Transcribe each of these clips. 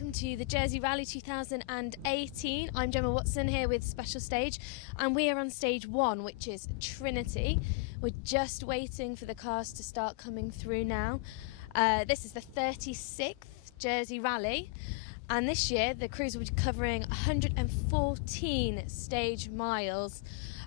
welcome to the Jersey Rally 2018. I'm Gemma Watson here with Special Stage, and we are on stage 1, which is Trinity. We're just waiting for the cars to start coming through now. This is the 36th Jersey Rally, and this year the crews will be covering 114 stage miles,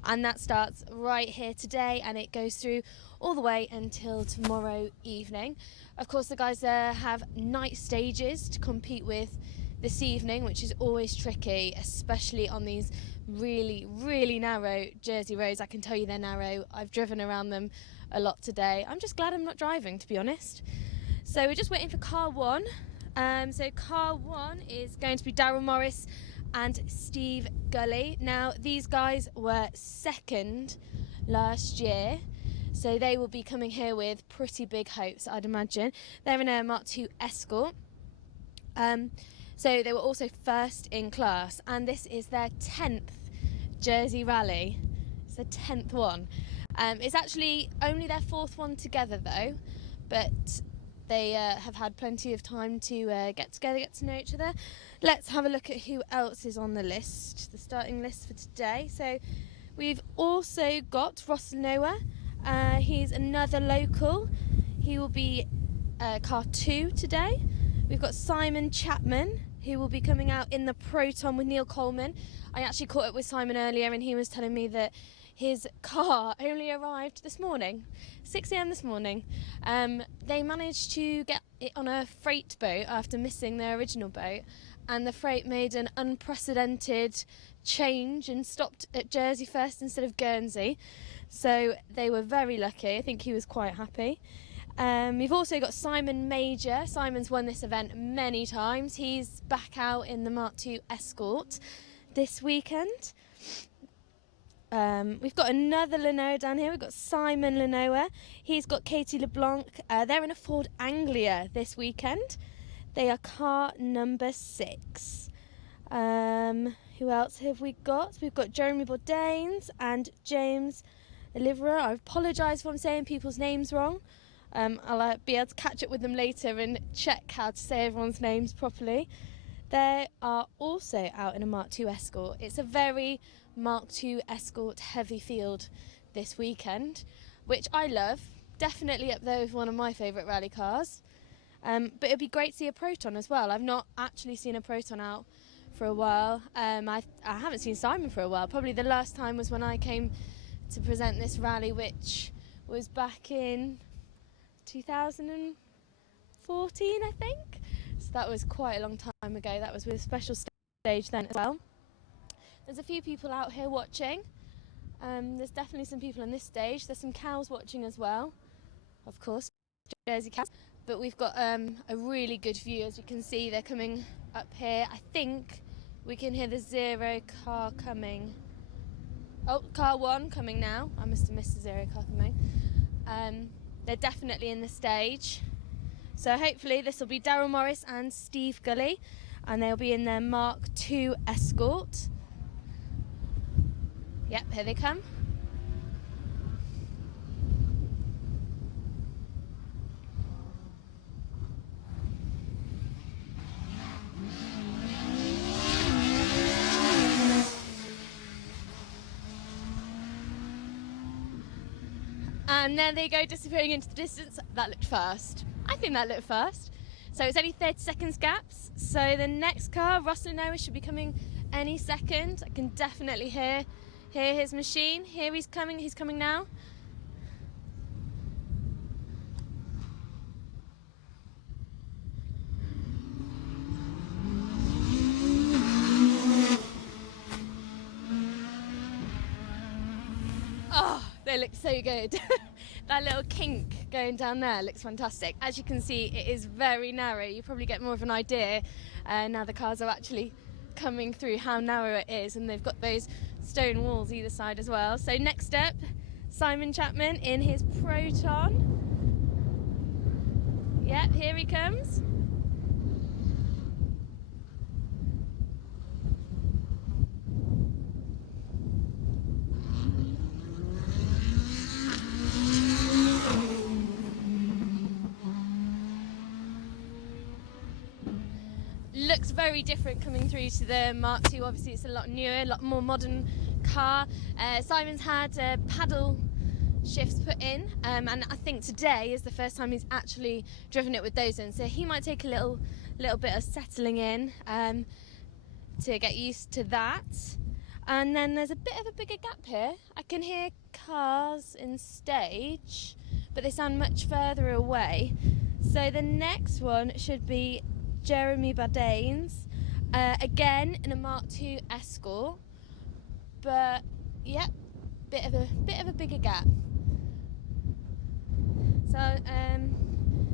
and that starts right here today and it goes through all the way until tomorrow evening. Of course, the guys there have night stages to compete with this evening, which is always tricky, especially on these really, really narrow Jersey roads. I can tell you they're narrow. I've driven around them a lot today. I'm just glad I'm not driving, to be honest. So we're just waiting for car 1. So car 1 is going to be Daryl Morris and Steve Gully. Now, these guys were second last year, so they will be coming here with pretty big hopes, I'd imagine. They're in a Mark II Escort. So they were also first in class, and this is their 10th Jersey Rally. It's the 10th one. It's actually only their 4th one together though, but they have had plenty of time to get together, get to know each other. Let's have a look at who else is on the list, the starting list for today. So we've also got Ross Noah. He's another local. He will be car 2 today. We've got Simon Chapman, who will be coming out in the Proton with Neil Coleman. I actually caught up with Simon earlier and he was telling me that his car only arrived this morning, 6 a.m. this morning. They managed to get it on a freight boat after missing their original boat, and the freight made an unprecedented change and stopped at Jersey first instead of Guernsey. So they were very lucky. I think he was quite happy. We've also got Simon Major. Simon's won this event many times. He's back out in the Mark II Escort this weekend. We've got another Lenoir down here. We've got Simon Lenoir. He's got Katie LeBlanc. They're in a Ford Anglia this weekend. They are car number 6. Who else have we got? We've got Jeremy Bourdains and James Olivera. I apologise if I'm saying people's names wrong. I'll be able to catch up with them later and check how to say everyone's names properly. They are also out in a Mark II Escort. It's a very Mark II Escort heavy field this weekend, which I love. Definitely up there with one of my favourite rally cars. But it'd be great to see a Proton as well. I've not actually seen a Proton out for a while. I haven't seen Simon for a while. Probably the last time was when I came to present this rally, which was back in 2014, I think. So that was quite a long time ago. That was with Special Stage then as well. There's a few people out here watching. There's definitely some people on this stage. There's some cows watching as well, of course, Jersey cows. But we've got a really good view. As you can see, they're coming up here. I think we can hear the 0 car coming. Oh, car 1 coming now. I must have missed the 0 car coming. They're definitely in the stage. So hopefully this will be Daryl Morris and Steve Gully, and they'll be in their Mark II Escort. Yep, here they come. And there they go, disappearing into the distance. That looked fast. I think that looked fast. So it's only 30 seconds gaps. So the next car, Ross Noah, should be coming any second. I can definitely hear his machine. Here he's coming now. Oh, they look so good. That little kink going down there looks fantastic. As you can see, it is very narrow. You probably get more of an idea now the cars are actually coming through how narrow it is, and they've got those stone walls either side as well. So next up, Simon Chapman in his Proton. Yep, here he comes. looks very different coming through to the Mark II. Obviously it's a lot newer, a lot more modern car. Simon's had paddle shifts put in, and I think today is the first time he's actually driven it with those in, so he might take a little bit of settling in to get used to that. And then there's a bit of a bigger gap here. I can hear cars in stage, but they sound much further away. So the next one should be Jeremy Bardanes, again in a Mark II Escort, but yeah, bit of a bigger gap. So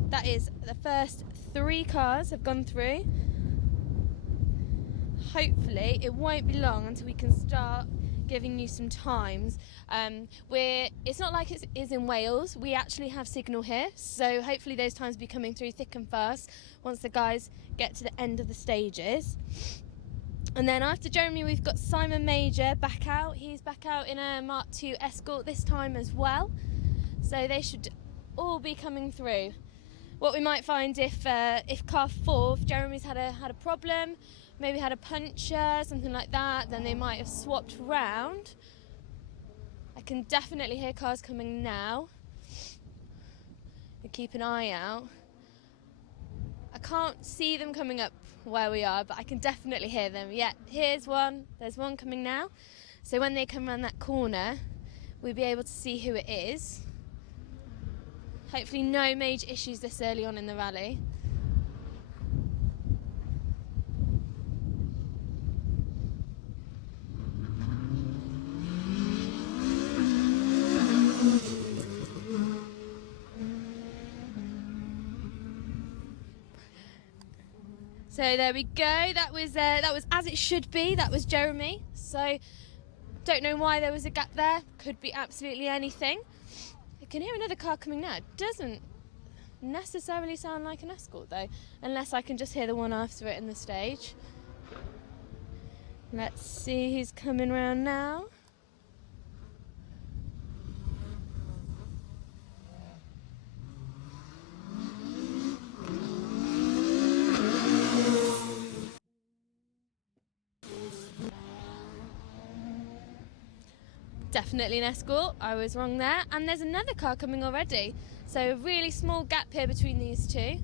that is the first 3 cars have gone through. Hopefully it won't be long until we can start giving you some times. It's not like it is in Wales. We actually have signal here, so hopefully those times will be coming through thick and fast once the guys get to the end of the stages. And then after Jeremy, we've got Simon Major back out. He's back out in a Mark II Escort this time as well, so they should all be coming through. What we might find if car 4, if Jeremy's had a problem, maybe had a puncture, something like that, then they might have swapped round. I can definitely hear cars coming now. Keep an eye out. I can't see them coming up where we are, but I can definitely hear them. Yeah, here's one. There's one coming now. So when they come around that corner, we'll be able to see who it is. Hopefully no major issues this early on in the rally. So there we go. That was as it should be. That was Jeremy. So don't know why there was a gap there. Could be absolutely anything. I can hear another car coming now. It doesn't necessarily sound like an Escort though, unless I can just hear the one after it in the stage. Let's see who's coming round now. Definitely an Escort, I was wrong there. And there's another car coming already. So a really small gap here between these two.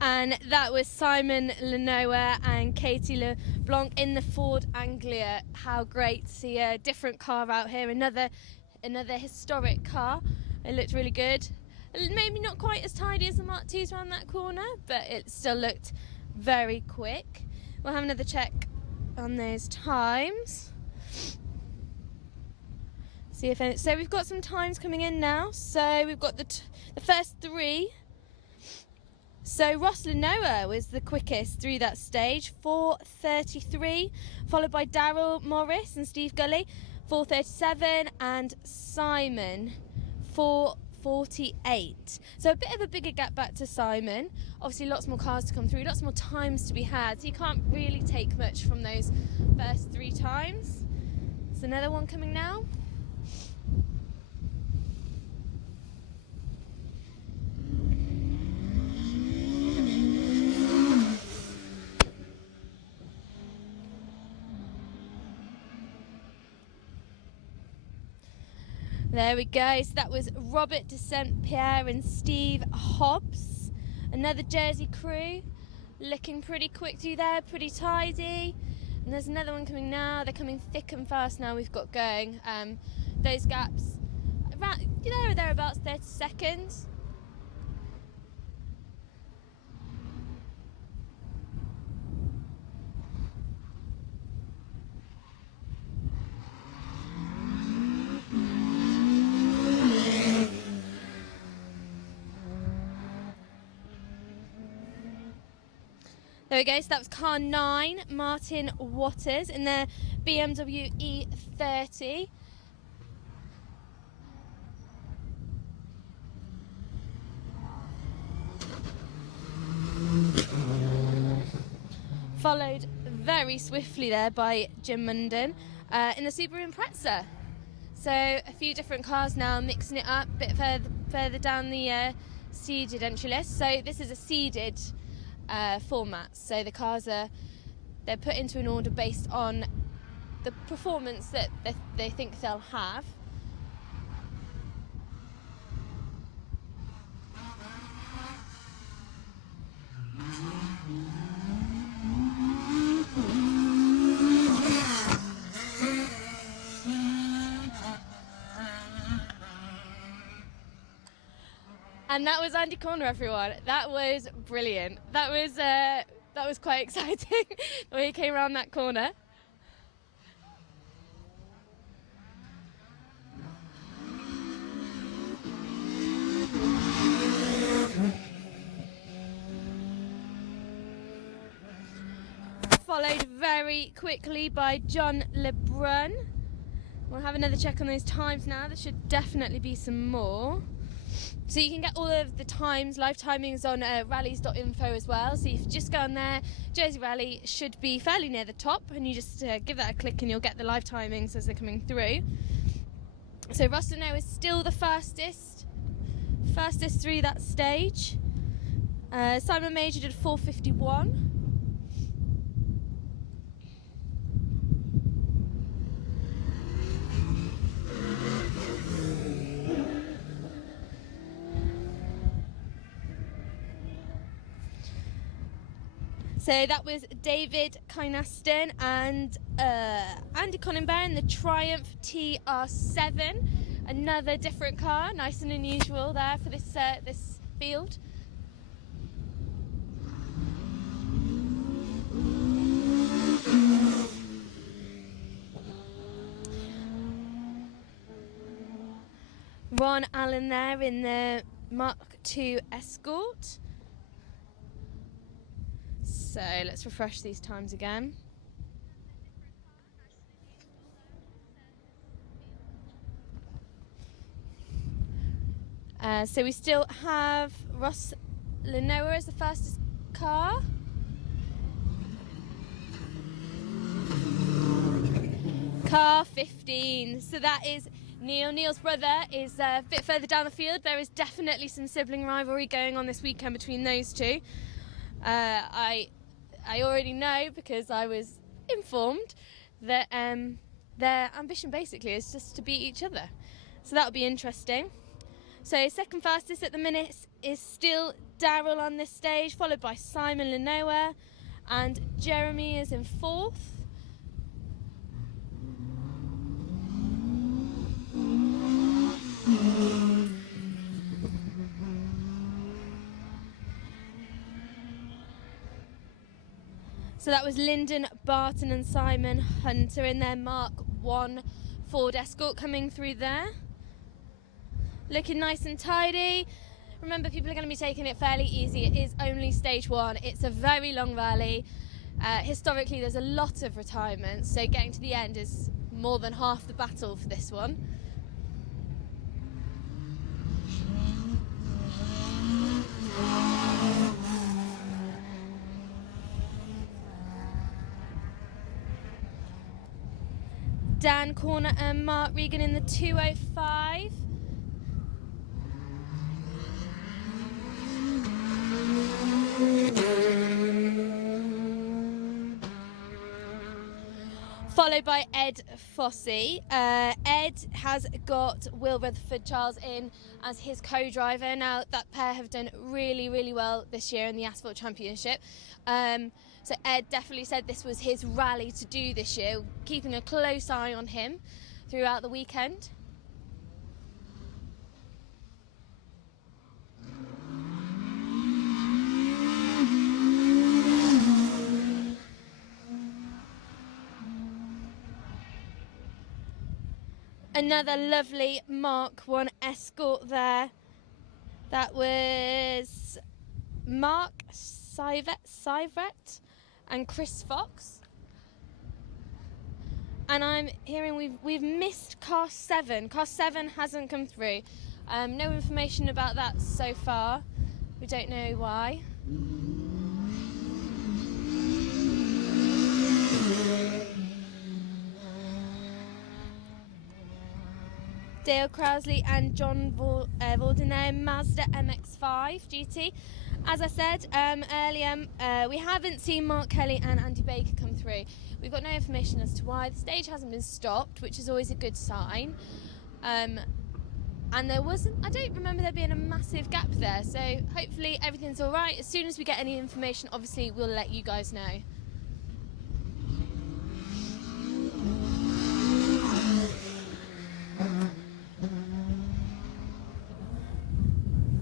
And that was Simon Lenoir and Katie LeBlanc in the Ford Anglia. How great to see a different car out here, another historic car. It looked really good. Maybe not quite as tidy as the Mark IIs around that corner, but it still looked very quick. We'll have another check on those times. See if any, so we've got some times coming in now. So we've got the first 3. So Ross Lenoir was the quickest through that stage, 4:33, followed by Daryl Morris and Steve Gully, 4:37, and Simon, 4:48. So a bit of a bigger gap back to Simon. Obviously lots more cars to come through, lots more times to be had, so you can't really take much from those first 3 times. There's another one coming now. There we go. So that was Robert de St Pierre and Steve Hobbs. Another Jersey crew, looking pretty quick through there, pretty tidy. And there's another one coming now. They're coming thick and fast now. We've got going. Those gaps, around there or thereabouts, 30 seconds. There we go, so that was car 9, Martin Waters in their BMW E30. Followed very swiftly there by Jim Munden in the Subaru Impreza. So a few different cars now, mixing it up a bit further down the seeded entry list. So this is a seeded format. So the cars they're put into an order based on the performance that they think they'll have. And that was Andy Corner, everyone. That was brilliant. That was quite exciting the way he came around that corner. Followed very quickly by John Lebrun. We'll have another check on those times now. There should definitely be some more. So you can get all of the times, live timings on rallies.info as well. So if you just go on there, Jersey Rally should be fairly near the top, and you just give that a click and you'll get the live timings as they're coming through. So Ross Leno is still the fastest through that stage. Simon Major did 4:51. So that was David Kynaston and Andy Conenbear in the Triumph TR7. Another different car, nice and unusual there for this field. Ron Allen there in the Mark II Escort. So let's refresh these times again. So we still have Ross Lenoa as the fastest car. Car 15. So that is Neil. Neil's brother is a bit further down the field. There is definitely some sibling rivalry going on this weekend between those two. I already know, because I was informed, that their ambition basically is just to beat each other. So that'll be interesting. So second fastest at the minute is still Daryl on this stage, followed by Simon Lenoa, and Jeremy is in fourth. So that was Lyndon Barton and Simon Hunter in their Mark I Ford Escort coming through there. Looking nice and tidy. Remember, people are going to be taking it fairly easy. It is only stage one. It's a very long rally. Historically, there's a lot of retirements, so getting to the end is more than half the battle for this one. Dan Corner and Mark Regan in the 205. Followed by Ed Fossey. Ed has got Will Rutherford Charles in as his co-driver. Now, that pair have done really, really well this year in the Asphalt Championship. So Ed definitely said this was his rally to do this year, keeping a close eye on him throughout the weekend. Another lovely Mark I Escort there. That was Mark Sivert and Chris Fox. And I'm hearing we've missed car 7. Car 7 hasn't come through. No information about that so far. We don't know why. Dale Crowsley and John Vordenau Mazda MX-5 GT. As I said earlier, we haven't seen Mark Kelly and Andy Baker come through. We've got no information as to why. The stage hasn't been stopped, which is always a good sign. And there wasn't, I don't remember there being a massive gap there, so hopefully everything's all right. As soon as we get any information, obviously we'll let you guys know.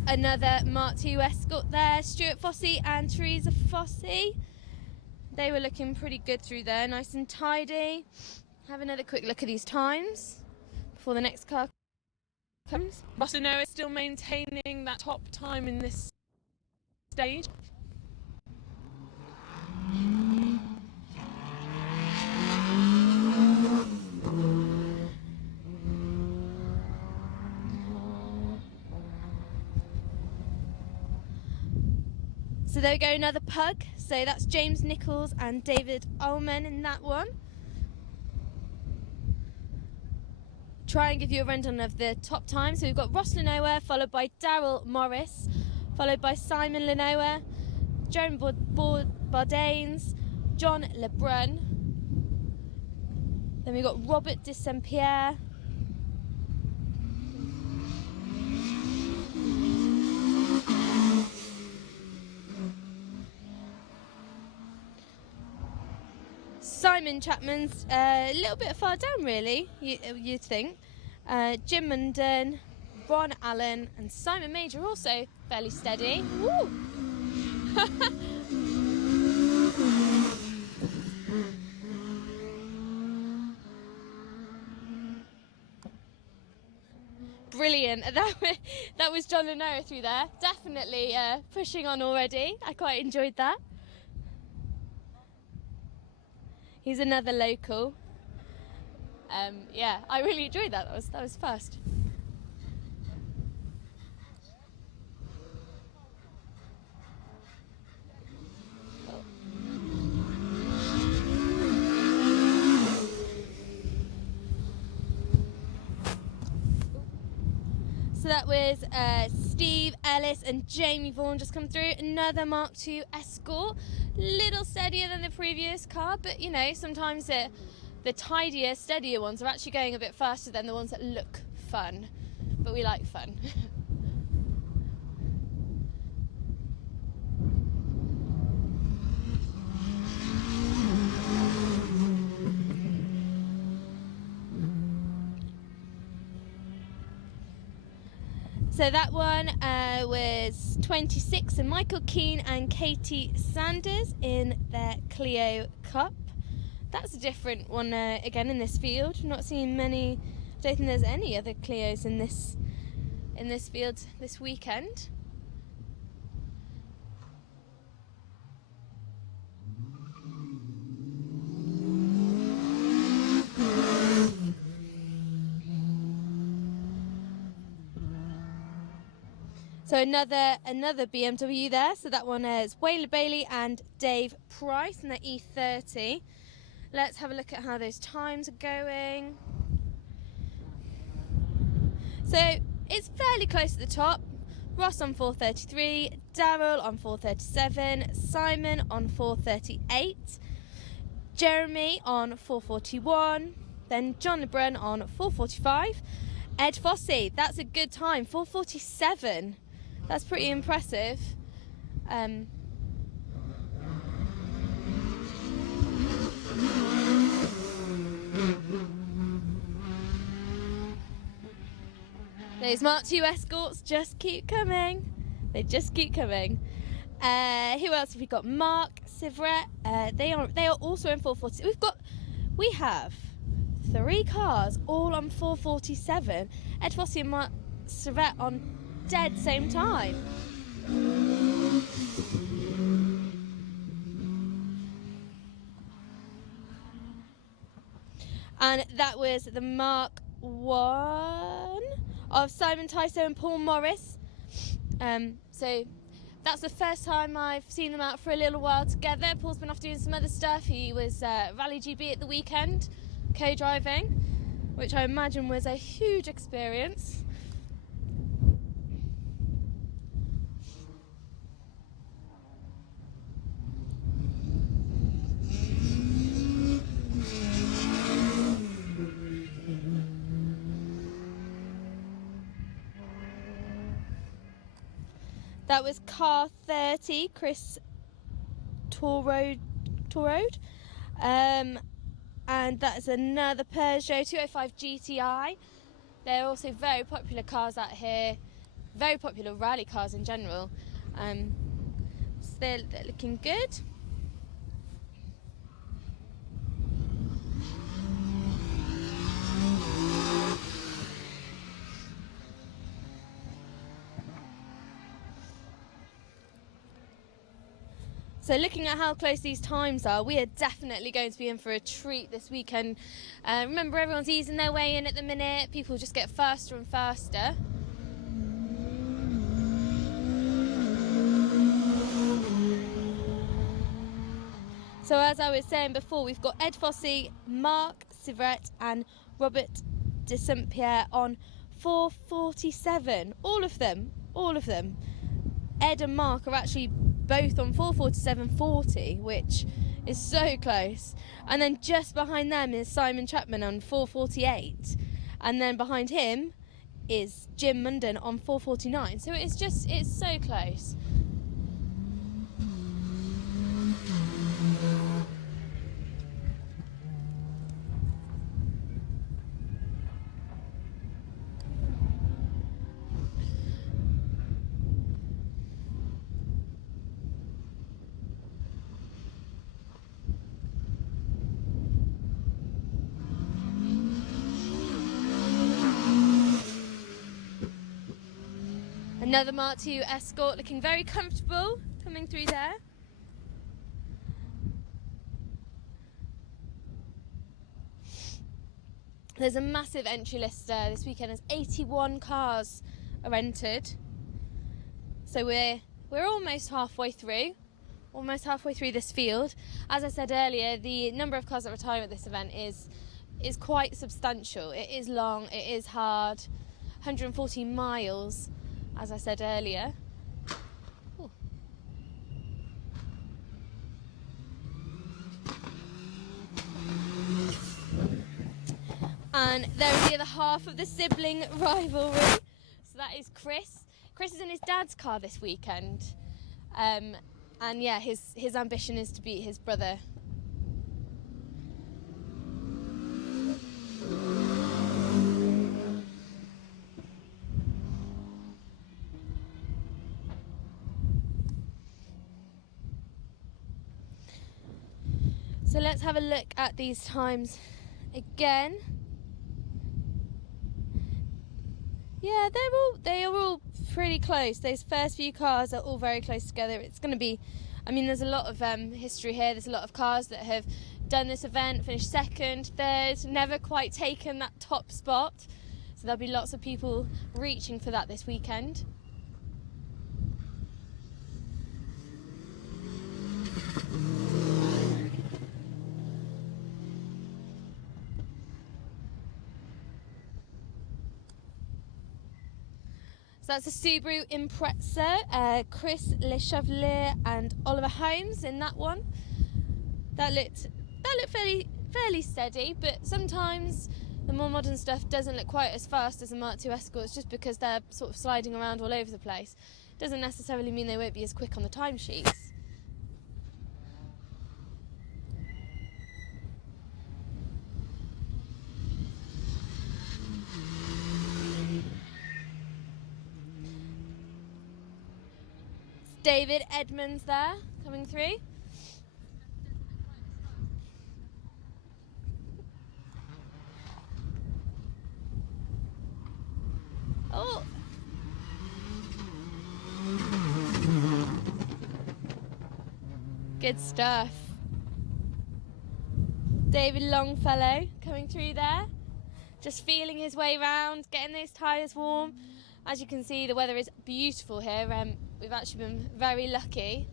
Another Mark II Escort there, Stuart Fossey and Teresa Fossey. They were looking pretty good through there, nice and tidy. Have another quick look at these times before the next car comes. Rosano is still maintaining that top time in this stage. So there we go, another pug. So that's James Nichols and David Ullman in that one. Try and give you a rundown of the top time. So we've got Ross Lenoir, followed by Daryl Morris, followed by Simon Lenoir, Jeremy Bardanes, John Lebrun. Then we've got Robert de Saint-Pierre. Simon Chapman's a little bit far down, really, you'd think. Jim Munden, Ron Allen and Simon Major also fairly steady. Woo! Brilliant. That was John Lenoir through there. Definitely pushing on already. I quite enjoyed that. He's another local. Yeah, I really enjoyed that. That was fast. So that was Steve Ellis and Jamie Vaughan just come through. Another Mark II Escort. Little steadier than the previous car, but you know, sometimes the tidier, steadier ones are actually going a bit faster than the ones that look fun. But we like fun. So that one was 26, and Michael Keane and Katie Sanders in their Clio Cup. That's a different one again in this field. I've not seen many. I don't think there's any other Clios in this field this weekend. So another BMW there. So that one is Wayne Bailey and Dave Price in the E30. Let's have a look at how those times are going. So it's fairly close at the top. Ross on 4:33, Daryl on 4:37, Simon on 4:38, Jeremy on 4:41, then John Lebrun on 4:45, Ed Fossey, that's a good time, 4:47. That's pretty impressive. Those Mark II Escorts just keep coming. They just keep coming. Who else have we got? Mark Sivret. They are also in 440. We have 3 cars all on 447. Ed Fossey and Mark Sivret on dead same time. And that was the Mark I of Simon Tyso and Paul Morris. So that's the first time I've seen them out for a little while together. Paul's been off doing some other stuff. He was Rally GB at the weekend, co-driving, which I imagine was a huge experience. That was car 30, Chris Torrode. And that's another Peugeot 205 GTI. They're also very popular cars out here, very popular rally cars in general. So they're looking good. So looking at how close these times are, we are definitely going to be in for a treat this weekend. Remember, everyone's easing their way in at the minute. People just get faster and faster. So as I was saying before, we've got Ed Fossey, Mark Sivret and Robert de St Pierre on 4:47. All of them. Ed and Mark are actually both on 4:47.40, which is so close. And then just behind them is Simon Chapman on 4:48, and then behind him is Jim Munden on 4:49. So it's so close. Another Mark II Escort looking very comfortable coming through there. There's a massive entry list this weekend. There's 81 cars are entered. So we're almost halfway through this field. As I said earlier, the number of cars that retire at this event is quite substantial. It is long, it is hard, 140 miles. As I said earlier. Ooh. And there is the other half of the sibling rivalry. So that is Chris. Chris is in his dad's car this weekend. And yeah, his ambition is to beat his brother. So let's have a look at these times again. Yeah, they are all pretty close. Those first few cars are all very close together. It's going to be, I mean, there's a lot of history here. There's a lot of cars that have done this event, finished second, third, never quite taken that top spot. So there'll be lots of people reaching for that this weekend. So that's a Subaru Impreza, Chris Le Chevalier and Oliver Holmes in that one. That looked fairly steady, but sometimes the more modern stuff doesn't look quite as fast as the Mark II Escorts, just because they're sort of sliding around all over the place. Doesn't necessarily mean they won't be as quick on the timesheets. David Edmonds there, coming through. Oh! Good stuff. David Longfellow coming through there. Just feeling his way around, getting those tyres warm. As you can see, the weather is beautiful here. We've actually been very lucky.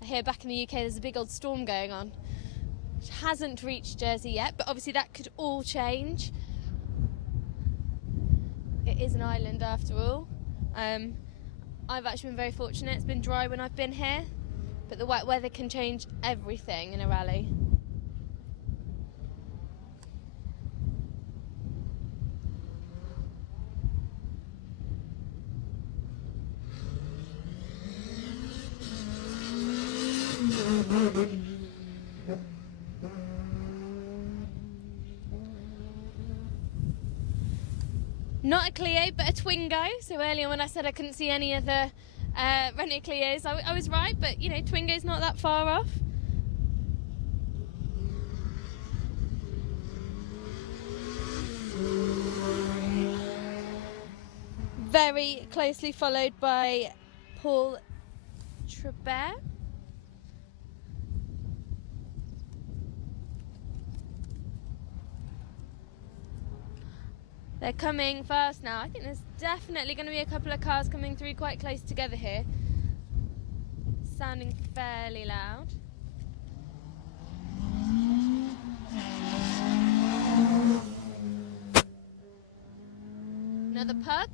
I hear back in the UK there's a big old storm going on, which hasn't reached Jersey yet, but obviously that could all change. it is an island after all. I've actually been very fortunate. It's been dry when I've been here, but the wet weather can change everything in a rally. Not a Clio, but a Twingo. So earlier when I said I couldn't see any of the Renault Clios, I was right, but you know, Twingo's not that far off. Very closely followed by Paul Trabert. They're coming fast now. I think there's definitely going to be a couple of cars coming through quite close together here. Sounding fairly loud. Another pug.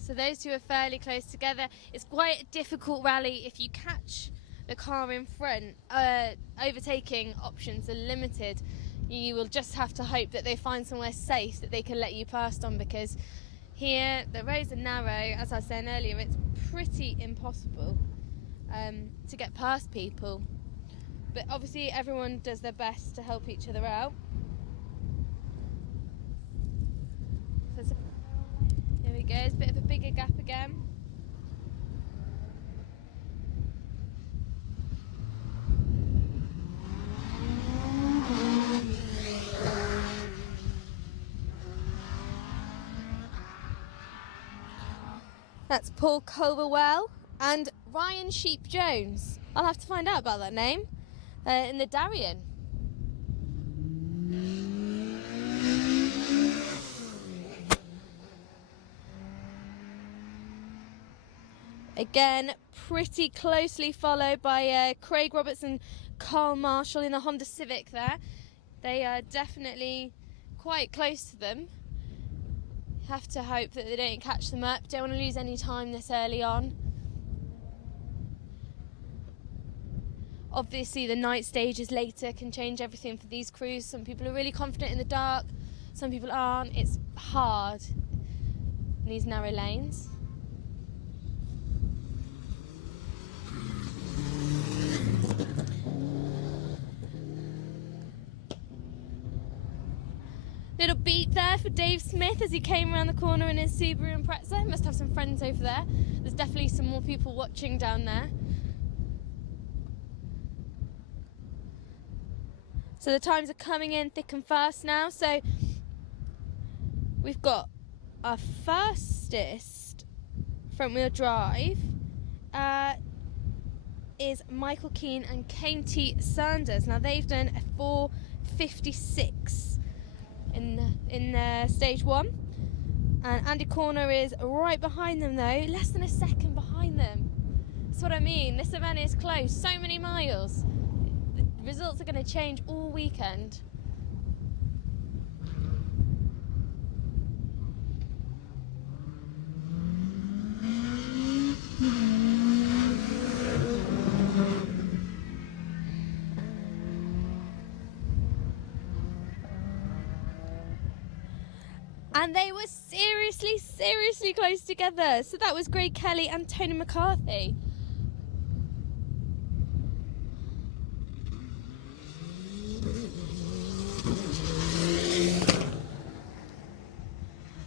So those two are fairly close together. It's quite a difficult rally if you catch the car in front. Overtaking options are limited. You will just have to hope that they find somewhere safe that they can let you past on, because here the roads are narrow. As I was saying earlier, it's pretty impossible to get past people. But obviously everyone does their best to help each other out. So here we go, it's a bit of a bigger gap again. That's Paul Culverwell and Ryan Sheep Jones. I'll have to find out about that name in the Darien. Again, pretty closely followed by Craig Roberts and Carl Marshall in the Honda Civic there. They are definitely quite close to them. Have to hope that they don't catch them up. Don't want to lose any time this early on. Obviously the night stages later can change everything for these crews. Some people are really confident in the dark, some people aren't. It's hard in these narrow lanes. Little beat there for Dave Smith as he came around the corner in his Subaru Impreza. Must have some friends over there. There's definitely some more people watching down there. So the times are coming in thick and fast now. So we've got our fastest front wheel drive is Michael Keane and Kane T. Sanders. Now they've done a 4:56 in stage one, and Andy Corner is right behind them though, less than a second behind them. That's what I mean, this event is close, so many miles. The results are going to change all weekend. And they were seriously close together. So that was Greg Kelly and Tony McCarthy.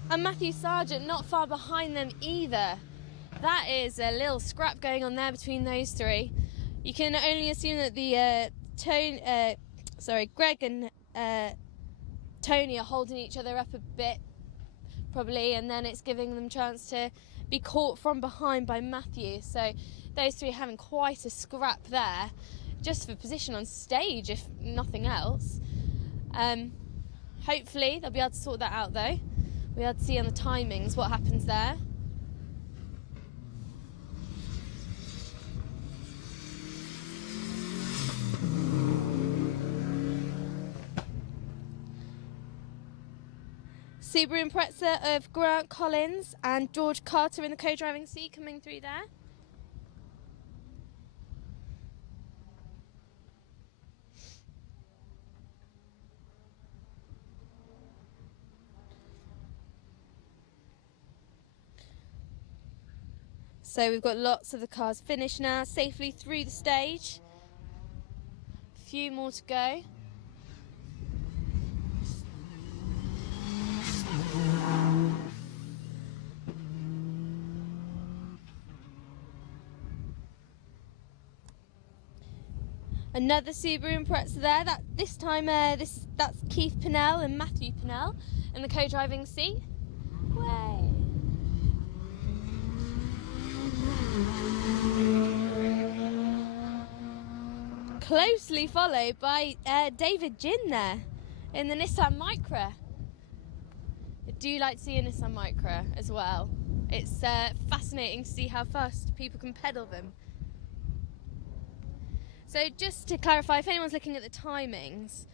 And Matthew Sargent not far behind them either. That is a little scrap going on there between those three. You can only assume that the Greg and Tony are holding each other up a bit, probably, and then it's giving them a chance to be caught from behind by Matthew. So those three are having quite a scrap there, just for position on stage, if nothing else. Hopefully they'll be able to sort that out though. We had to see on the timings what happens there. Subaru Impreza of Grant Collins and George Carter in the co-driving seat coming through there. So we've got lots of the cars finished now, safely through the stage. A few more to go. Another Subaru Impreza there. This time, that's Keith Pinnell and Matthew Pinnell in the co-driving seat. Way. Closely followed by David Ginn there in the Nissan Micra. I do like to see a Nissan Micra as well. It's fascinating to see how fast people can pedal them. So just to clarify, if anyone's looking at the timings,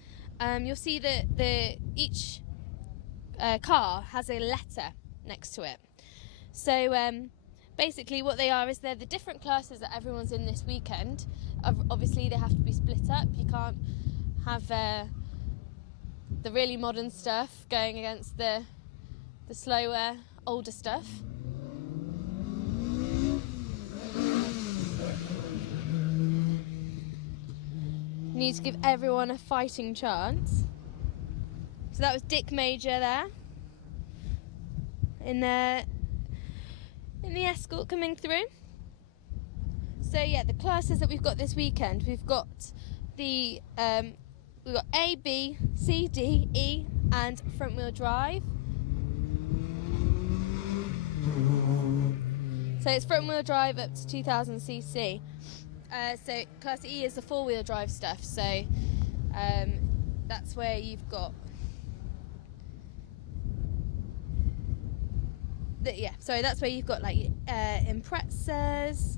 you'll see that each car has a letter next to it. So basically what they are is they're the different classes that everyone's in this weekend. Obviously they have to be split up. You can't have the really modern stuff going against the slower, older stuff. Need to give everyone a fighting chance. So that was Dick Major there in the Escort coming through. So yeah, the classes that we've got this weekend, we've got A, B, C, D, E, and front wheel drive. So it's front wheel drive up to 2000 cc. So Class E is the four-wheel drive stuff, so that's where you've got that's where you've got like Imprezas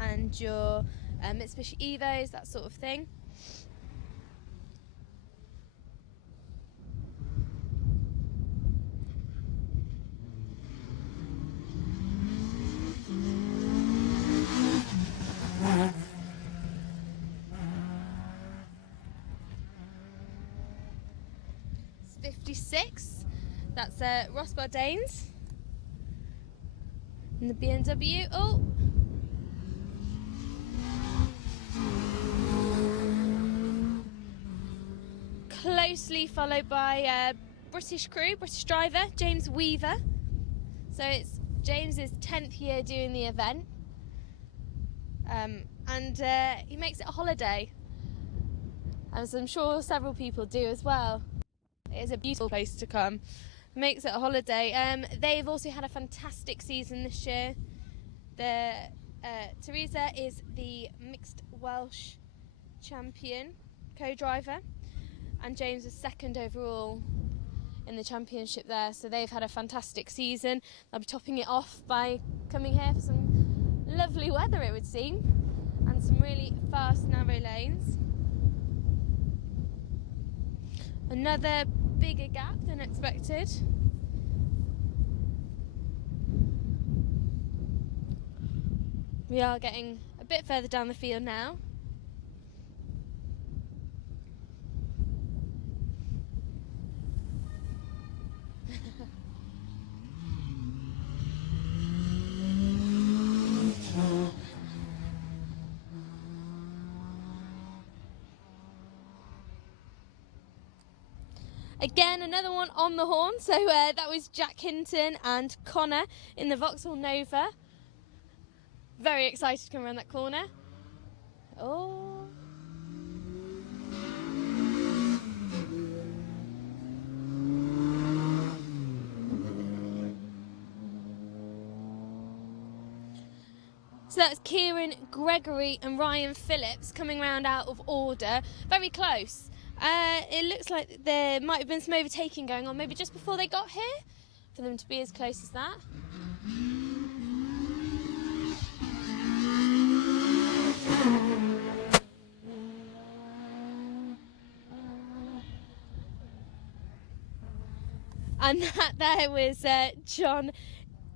and your Mitsubishi Evos, that sort of thing. It's 56. That's Ross Bardanes in the BMW. Oh. Closely followed by British driver, James Weaver. So it's James's 10th year doing the event. And he makes it a holiday. As I'm sure several people do as well. It is a beautiful place to come. Makes it a holiday. They've also had a fantastic season this year. Teresa is the mixed Welsh champion co-driver, and James was second overall in the championship there. So they've had a fantastic season. They'll be topping it off by coming here for some lovely weather, it would seem, and some really fast narrow lanes. Another bigger gap than expected. We are getting a bit further down the field now. Again, another one on the horn. So that was Jack Hinton and Connor in the Vauxhall Nova. Very excited to come around that corner. Oh. So that's Kieran Gregory and Ryan Phillips coming round out of order. Very close. It looks like there might have been some overtaking going on, maybe just before they got here, for them to be as close as that. And that there was John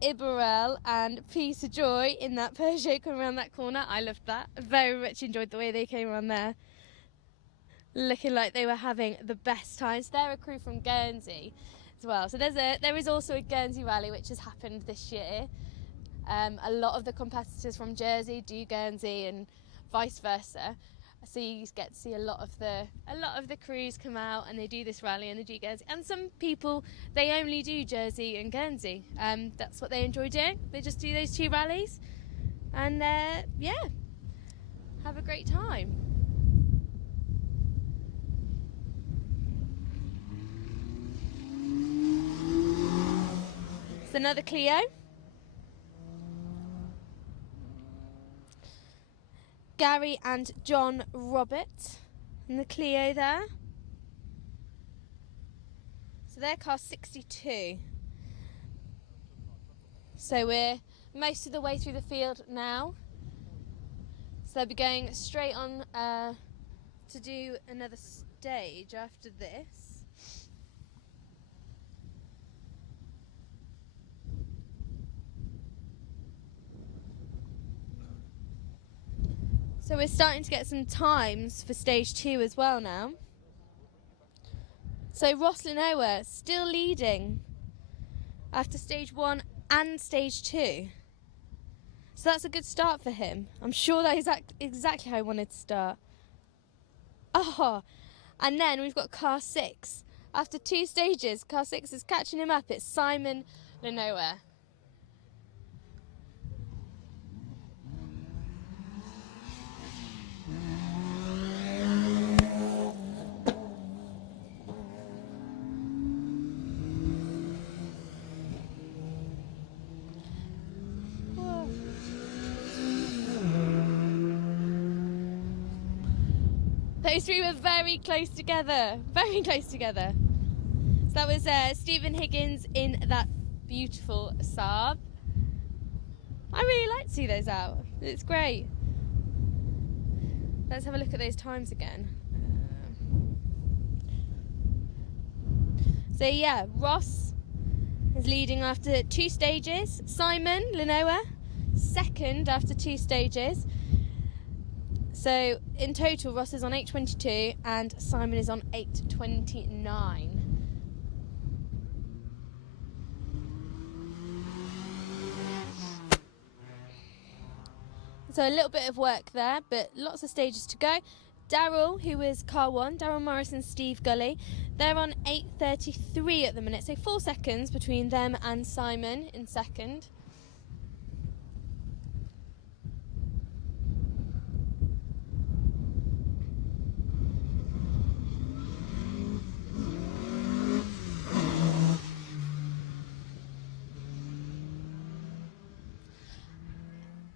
Ibarrel and Peter Joy in that Peugeot coming around that corner. I loved that. Very much enjoyed the way they came around there, looking like they were having the best times. They're a crew from Guernsey as well. So there is also a Guernsey rally which has happened this year. A lot of the competitors from Jersey do Guernsey and vice versa. So you get to see a lot of the crews come out and they do this rally and they do Guernsey. And some people, they only do Jersey and Guernsey. That's what they enjoy doing. They just do those two rallies and yeah, have a great time. It's another Clio. Gary and John Robert in the Clio there. So they're car 62. So we're most of the way through the field now. So they'll be going straight on to do another stage after this. So we're starting to get some times for stage 2 as well now. So Ross Lenoir still leading after stage 1 and stage 2. So that's a good start for him. I'm sure that is exactly how he wanted to start. Oh, and then we've got car 6. After 2 stages, car 6 is catching him up. It's Simon Lenoir. Those three were very close together, very close together. So that was Stephen Higgins in that beautiful Saab. I really like to see those out. It's great. Let's have a look at those times again. So yeah, Ross is leading after 2 stages. Simon Lenoir, second after 2 stages. So in total, Ross is on 8:22 and Simon is on 8:29. So a little bit of work there, but lots of stages to go. Daryl, who is car 1, Daryl Morris and Steve Gully, they're on 8:33 at the minute, so 4 seconds between them and Simon in second.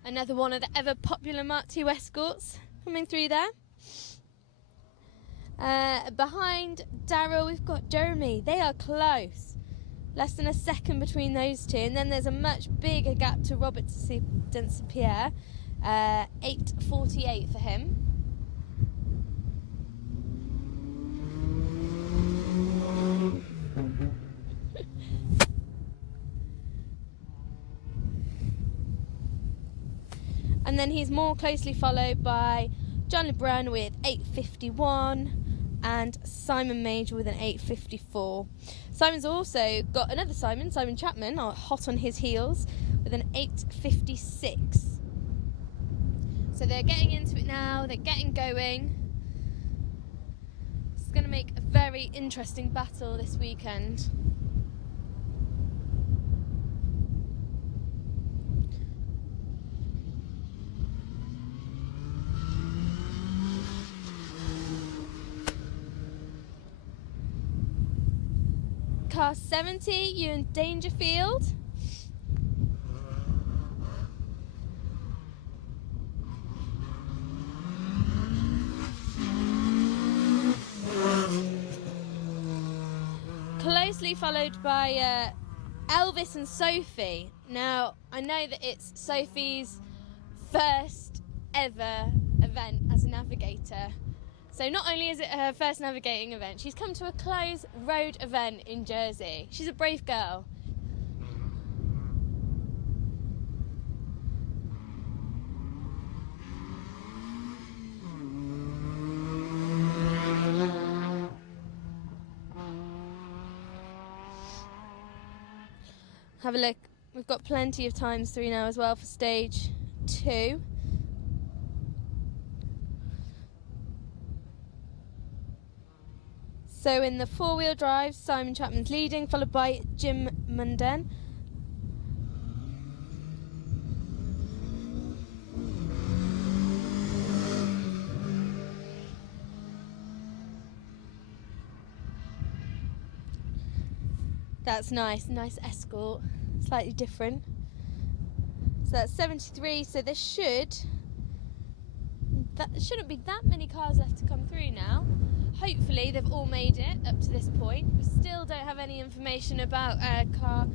Another one of the ever popular Mark II Escorts coming through there. Behind Daryl, we've got Jeremy. They are close. Less than a second between those two. And then there's a much bigger gap to Robert St. Pierre. 8:48 for him. And then he's more closely followed by John LeBrun with 8:51 and Simon Major with an 8:54. Simon's also got another Simon Chapman, hot on his heels with an 8:56. So they're getting into it now, they're getting going. It's going to make a very interesting battle this weekend. Car 70, Ewan Dangerfield. closely followed by Elvis and Sophie. Now, I know that it's Sophie's first ever event as a navigator. So not only is it her first navigating event, she's come to a closed road event in Jersey. She's a brave girl. Have a look. We've got plenty of times through now as well for stage 2. So in the 4-wheel drive, Simon Chapman's leading, followed by Jim Munden. That's nice Escort, slightly different. So that's 73, so there shouldn't be that many cars left to come through now. Hopefully they've all made it up to this point. We still don't have any information about car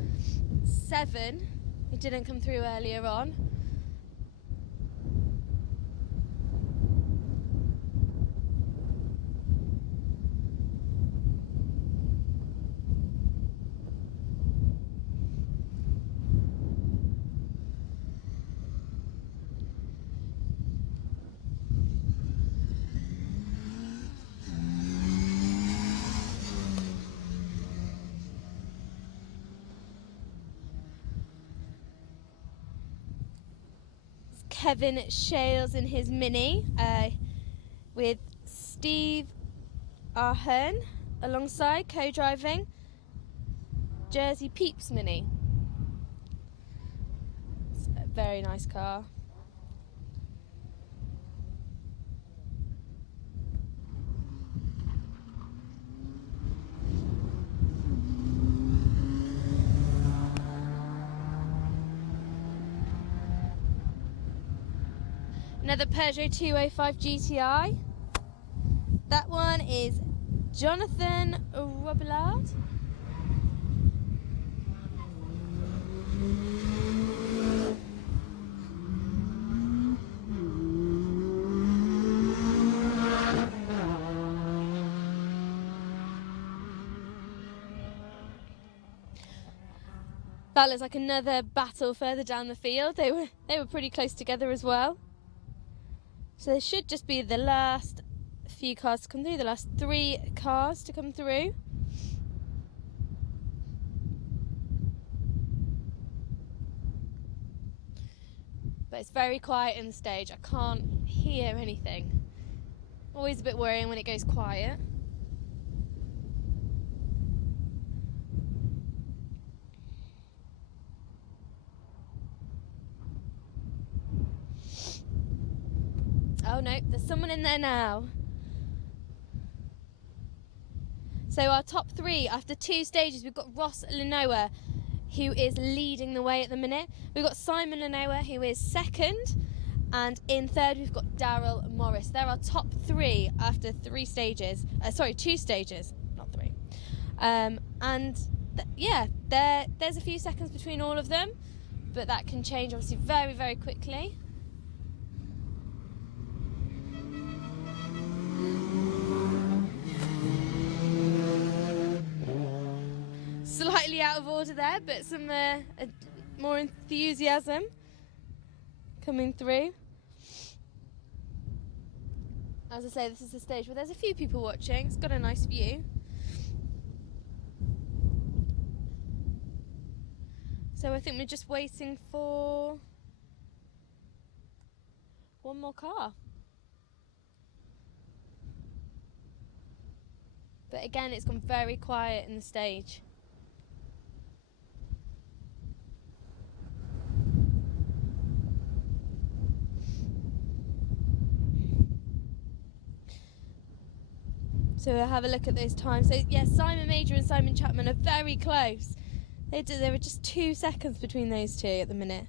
7. It didn't come through earlier on. Kevin Shales in his Mini with Steve Ahern alongside co-driving Jersey Peeps Mini. It's a very nice car. Another Peugeot 205 GTI. That one is Jonathan Robillard. That looks like another battle further down the field. They were pretty close together as well. So there should just be the last few cars to come through, the last 3 cars to come through. But it's very quiet in the stage. I can't hear anything. Always a bit worrying when it goes quiet. Oh no, there's someone in there now. So our top 3 after 2 stages, we've got Ross Lenoir, who is leading the way at the minute. We've got Simon Lenoir, who is second, and in third we've got Daryl Morris. They're our top 3 after 2 stages, not 3. There's a few seconds between all of them, but that can change obviously very, very quickly. Slightly out of order there, but some more enthusiasm coming through. As I say, this is the stage where there's a few people watching. It's got a nice view. So I think we're just waiting for one more car. But again, it's gone very quiet in the stage. So we'll have a look at those times. So yes, Simon Major and Simon Chapman are very close. There were just 2 seconds between those 2 at the minute.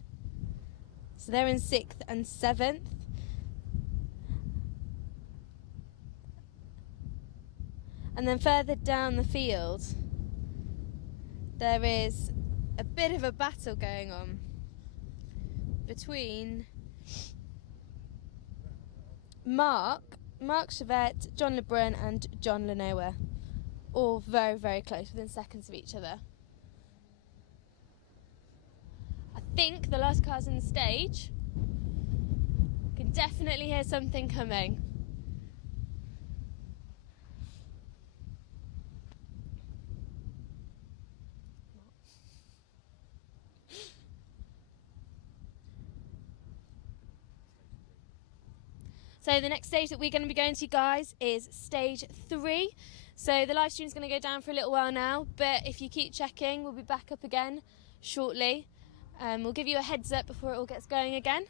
So they're in 6th and 7th. And then further down the field, there is a bit of a battle going on between Mark Chevette, John LeBrun and John Lenoir. All very, very close, within seconds of each other. I think the last car's on the stage. Can definitely hear something coming. So the next stage that we're going to be going to, guys, is stage 3. So the live stream is going to go down for a little while now, but if you keep checking, we'll be back up again shortly. We'll give you a heads up before it all gets going again.